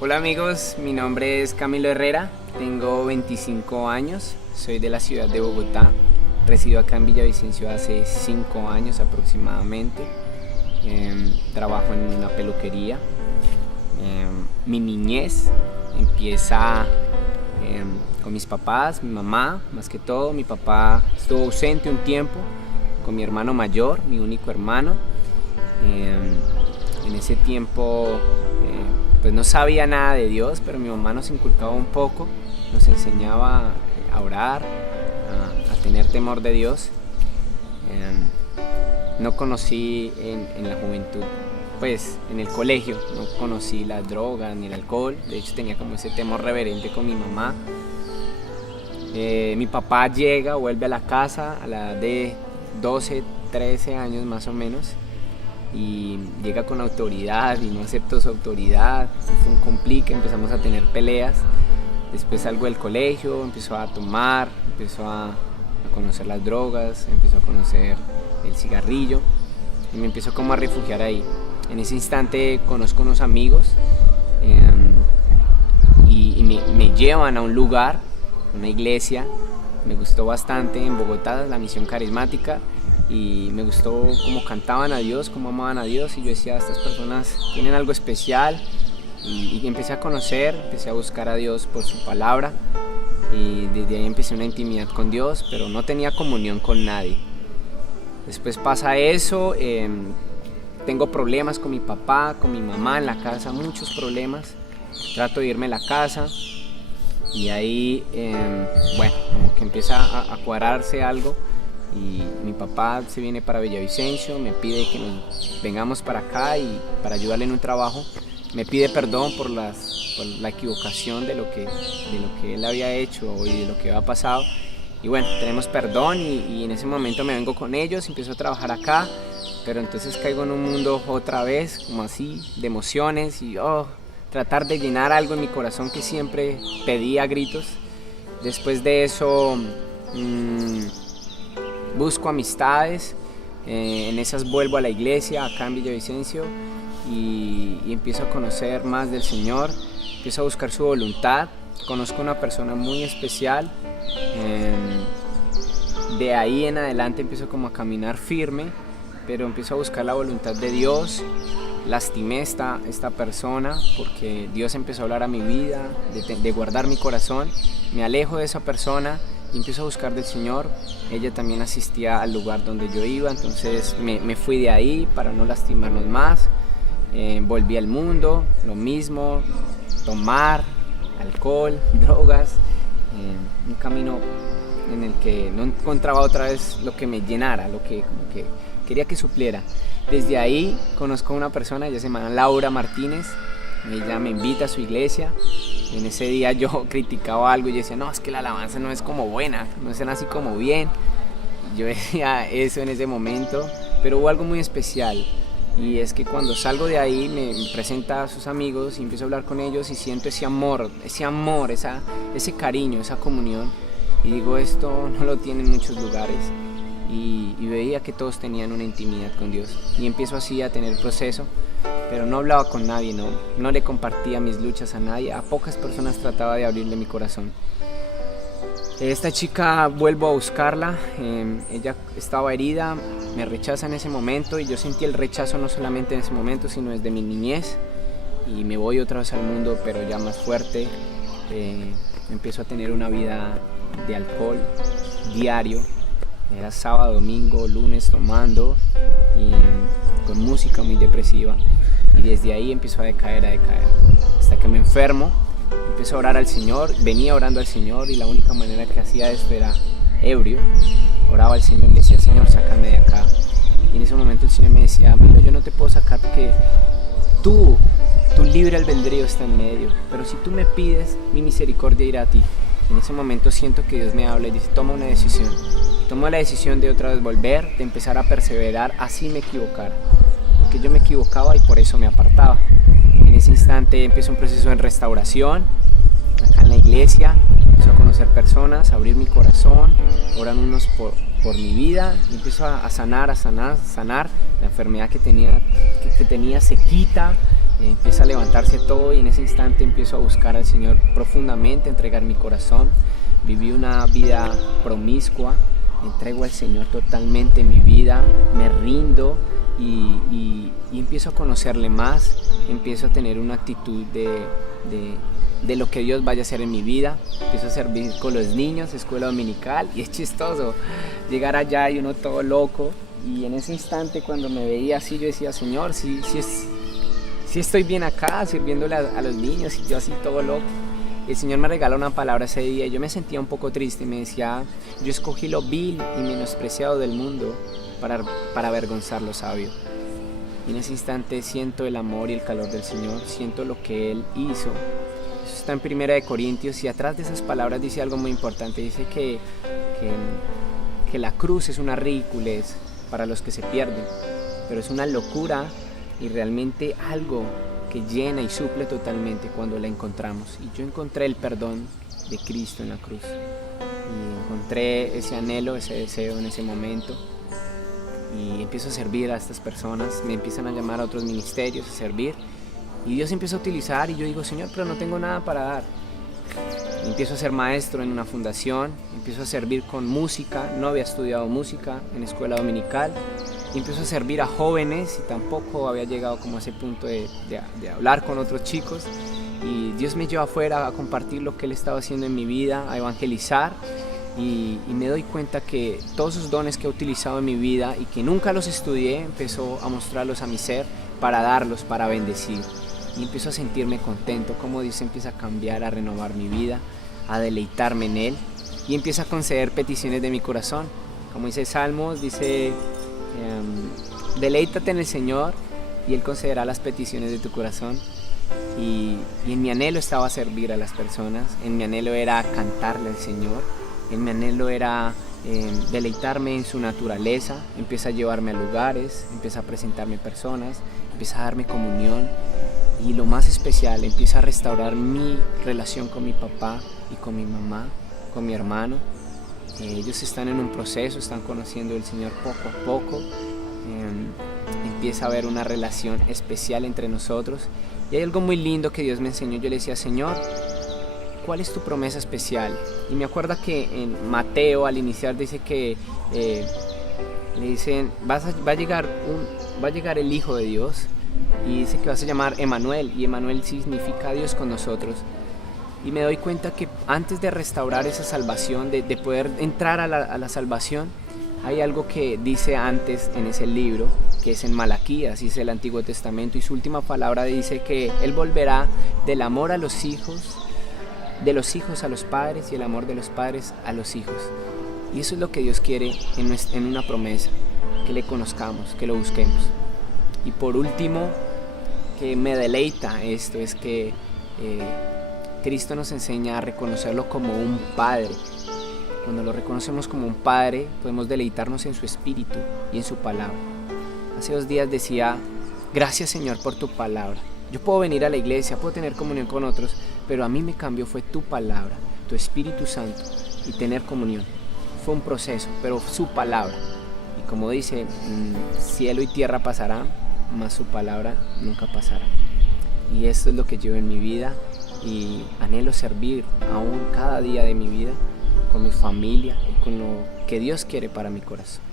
Hola amigos, mi nombre es Camilo Herrera, tengo 25 años, soy de la ciudad de Bogotá, resido acá en Villavicencio hace 5 años aproximadamente, trabajo en una peluquería. Mi niñez empieza con mis papás, mi mamá más que todo. Mi papá estuvo ausente un tiempo con mi hermano mayor, mi único hermano. En ese tiempo pues no sabía nada de Dios, pero mi mamá nos inculcaba un poco, nos enseñaba a orar, a tener temor de Dios. No conocí en la juventud, pues en el colegio, no conocí las drogas ni el alcohol. De hecho tenía como ese temor reverente con mi mamá. Mi papá vuelve a la casa a la edad de 12, 13 años más o menos, y llega con autoridad y no aceptó su autoridad. Fue un complique, empezamos a tener peleas. Después salgo del colegio, empezó a tomar, empezó a conocer las drogas, empezó a conocer el cigarrillo y me empezó como a refugiar ahí. En ese instante conozco unos amigos y me llevan a un lugar, una iglesia. Me gustó bastante en Bogotá, la Misión Carismática, y me gustó cómo cantaban a Dios, cómo amaban a Dios, y yo decía, estas personas tienen algo especial. Y empecé a conocer, empecé a buscar a Dios por su palabra, y desde ahí empecé una intimidad con Dios, pero no tenía comunión con nadie. Después pasa eso, tengo problemas con mi papá, con mi mamá en la casa, muchos problemas. Trato de irme a la casa y ahí, bueno, como que empieza a cuadrarse algo. Y mi papá se viene para Villavicencio, me pide que nos vengamos para acá y para ayudarle en un trabajo. Me pide perdón por la equivocación de lo que él había hecho y de lo que había pasado. Y bueno, tenemos perdón y en ese momento me vengo con ellos, empiezo a trabajar acá, pero entonces caigo en un mundo otra vez, como así, de emociones y tratar de llenar algo en mi corazón que siempre pedía a gritos. Después de eso busco amistades, en esas vuelvo a la iglesia acá en Villavicencio y empiezo a conocer más del Señor, empiezo a buscar su voluntad. Conozco una persona muy especial, de ahí en adelante empiezo como a caminar firme, pero empiezo a buscar la voluntad de Dios. Lastimé esta persona porque Dios empezó a hablar a mi vida, de guardar mi corazón. Me alejo de esa persona y empiezo a buscar del Señor. Ella también asistía al lugar donde yo iba, entonces me fui de ahí para no lastimarnos más. Volví al mundo, lo mismo, tomar, alcohol, drogas, un camino en el que no encontraba otra vez lo que me llenara, lo que como que quería que supliera. Desde ahí conozco a una persona, ella se llama Laura Martínez. Ella me invita a su iglesia. En ese día yo criticaba algo y yo decía, no, es que la alabanza no es como buena, no es así como bien. Yo decía eso en ese momento, pero hubo algo muy especial, y es que cuando salgo de ahí me presenta a sus amigos y empiezo a hablar con ellos y siento ese amor, ese cariño, esa comunión, y digo, esto no lo tienen muchos lugares. Y veía que todos tenían una intimidad con Dios, y empiezo así a tener proceso, pero no hablaba con nadie, no le compartía mis luchas a nadie. A pocas personas trataba de abrirle mi corazón. Esta chica vuelvo a buscarla, ella estaba herida, me rechaza en ese momento, y yo sentí el rechazo no solamente en ese momento, sino desde mi niñez, y me voy otra vez al mundo, pero ya más fuerte. Empiezo a tener una vida de alcohol diario. Era sábado, domingo, lunes tomando, y con música muy depresiva, y desde ahí empiezo a decaer, hasta que me enfermo. Empiezo a orar al Señor, venía orando al Señor, y la única manera que hacía esto era ebrio. Oraba al Señor y le decía, Señor, sácame de acá. Y en ese momento el Señor me decía, mira, yo no te puedo sacar porque tu libre albedrío está en medio, pero si tú me pides, mi misericordia irá a ti. Y en ese momento siento que Dios me habla y dice, toma una decisión. Tomo la decisión de otra vez volver, de empezar a perseverar, así me equivocara, porque yo me equivocaba y por eso me apartaba. En ese instante empiezo un proceso de restauración acá en la iglesia, empiezo a conocer personas, a abrir mi corazón, oran unos por mi vida, y empiezo a sanar la enfermedad que tenía se quita, empieza a levantarse todo y en ese instante empiezo a buscar al Señor profundamente, a entregar mi corazón. Viví una vida promiscua, entrego al Señor totalmente mi vida, me rindo y empiezo a conocerle más, empiezo a tener una actitud de lo que Dios vaya a hacer en mi vida. Empiezo a servir con los niños, escuela dominical, y es chistoso llegar allá y uno todo loco. Y en ese instante cuando me veía así yo decía, Señor, si estoy bien acá sirviéndole a los niños y yo así todo loco. El Señor me regaló una palabra ese día y yo me sentía un poco triste y me decía, yo escogí lo vil y menospreciado del mundo para avergonzar lo sabio. Y en ese instante siento el amor y el calor del Señor, siento lo que Él hizo. Eso está en 1 Corintios y atrás de esas palabras dice algo muy importante, dice que la cruz es una ridiculez para los que se pierden, pero es una locura y realmente algo que llena y suple totalmente cuando la encontramos. Y yo encontré el perdón de Cristo en la cruz y encontré ese anhelo, ese deseo en ese momento y empiezo a servir a estas personas, me empiezan a llamar a otros ministerios a servir y Dios empieza a utilizar y yo digo, Señor, pero no tengo nada para dar. Y empiezo a ser maestro en una fundación, empiezo a servir con música, no había estudiado música en escuela dominical. Y empiezo a servir a jóvenes y tampoco había llegado como a ese punto de hablar con otros chicos. Y Dios me lleva afuera a compartir lo que Él estaba haciendo en mi vida, a evangelizar. Y me doy cuenta que todos esos dones que he utilizado en mi vida y que nunca los estudié, empezó a mostrarlos a mi ser para darlos, para bendecir. Y empiezo a sentirme contento, como Dios empieza a cambiar, a renovar mi vida, a deleitarme en Él. Y empieza a conceder peticiones de mi corazón. Como dice Salmos, dice... deleítate en el Señor y Él concederá las peticiones de tu corazón. Y en mi anhelo estaba servir a las personas, en mi anhelo era cantarle al Señor, en mi anhelo era deleitarme en su naturaleza. Empieza a llevarme a lugares, empieza a presentarme personas, empieza a darme comunión y lo más especial, empieza a restaurar mi relación con mi papá y con mi mamá, con mi hermano. Ellos están en un proceso, están conociendo al Señor poco a poco. Empieza a haber una relación especial entre nosotros. Y hay algo muy lindo que Dios me enseñó. Yo le decía, Señor, ¿cuál es tu promesa especial? Y me acuerdo que en Mateo al iniciar dice que le dicen, va a llegar el Hijo de Dios. Y dice que vas a llamar Emmanuel. Y Emmanuel significa Dios con nosotros. Y me doy cuenta que antes de restaurar esa salvación, de poder entrar a la salvación, hay algo que dice antes en ese libro, que es en Malaquías, dice el Antiguo Testamento, y su última palabra dice que Él volverá del amor a los hijos, de los hijos a los padres y el amor de los padres a los hijos. Y eso es lo que Dios quiere en una promesa, que le conozcamos, que lo busquemos. Y por último, que me deleita esto, es que Cristo nos enseña a reconocerlo como un Padre. Cuando lo reconocemos como un Padre, podemos deleitarnos en su Espíritu y en su palabra. Hace 2 días decía, gracias Señor por tu palabra. Yo puedo venir a la iglesia, puedo tener comunión con otros, pero a mí me cambió fue tu palabra, tu Espíritu Santo y tener comunión. Fue un proceso, pero su palabra. Y como dice, cielo y tierra pasarán, mas su palabra nunca pasará. Y esto es lo que llevo en mi vida. Y anhelo servir aún cada día de mi vida con mi familia y con lo que Dios quiere para mi corazón.